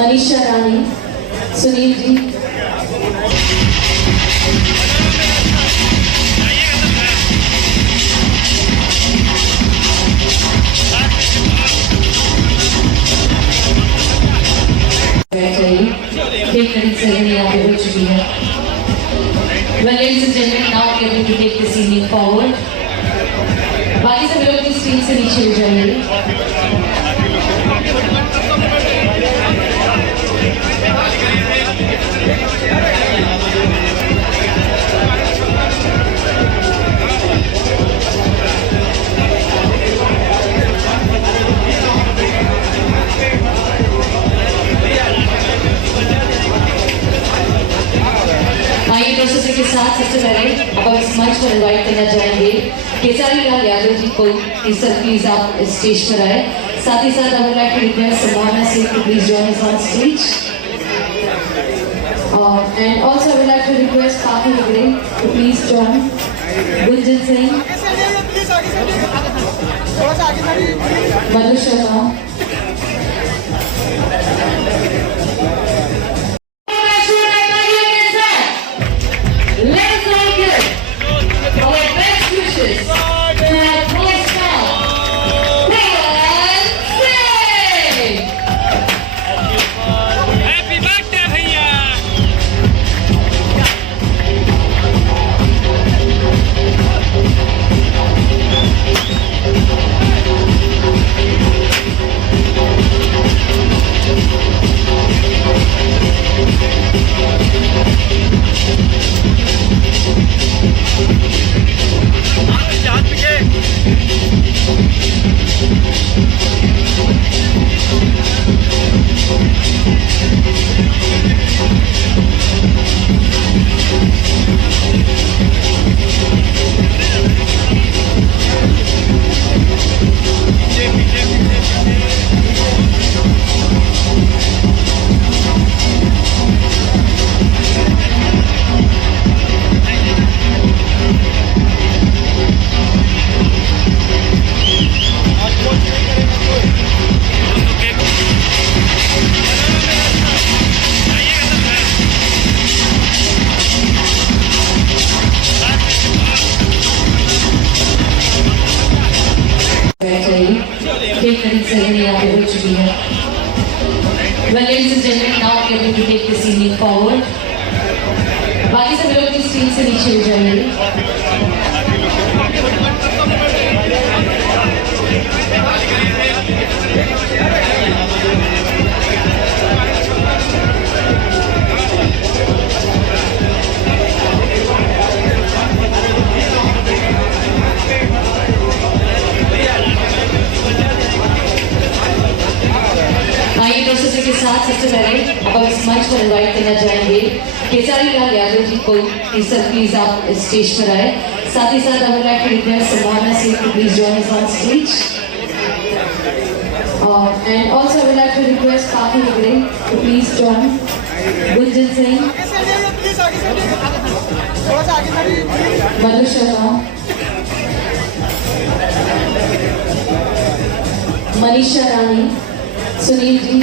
मनीषा रानी, सुनील जी, आगे हो चुकी है। Well, ladies and gentlemen, now we are going to take this evening forward. बाकी सब लोग इस स्क्रीन से नीचे हो जाएंगे। आइए दोस्तों के साथ सबसे पहले अब हम इस मंच पर इनवाइट करना चाहेंगे केसारी लाल यादव जी को सर प्लीज आप स्टेज पर आए। साथ ही साथ I would like to request Sambhavna Singh to please join us on stage and also I would like to request Kaafi Hegde to please join Gunjan Singh, Madhu Sharma, आगे हो चुकी है। Well, ladies and gentlemen, now we are going to take this evening forward. बाकी सब लोग इस स्क्रीन से नीचे हो जाएंगे। आइए दोस्तों के साथ सबसे पहले अब हम इस मंच पर इनवाइट करना चाहेंगे केसारी लाल यादव जी को सर प्लीज आप स्टेज पर आए। साथ ही साथ I would like to request Sambhavna Singh to please join us on stage and also I would like to request Kaafi Hegde to please join Gunjan Singh, Madhu Sharma, Manisha Rani, Sunil ji,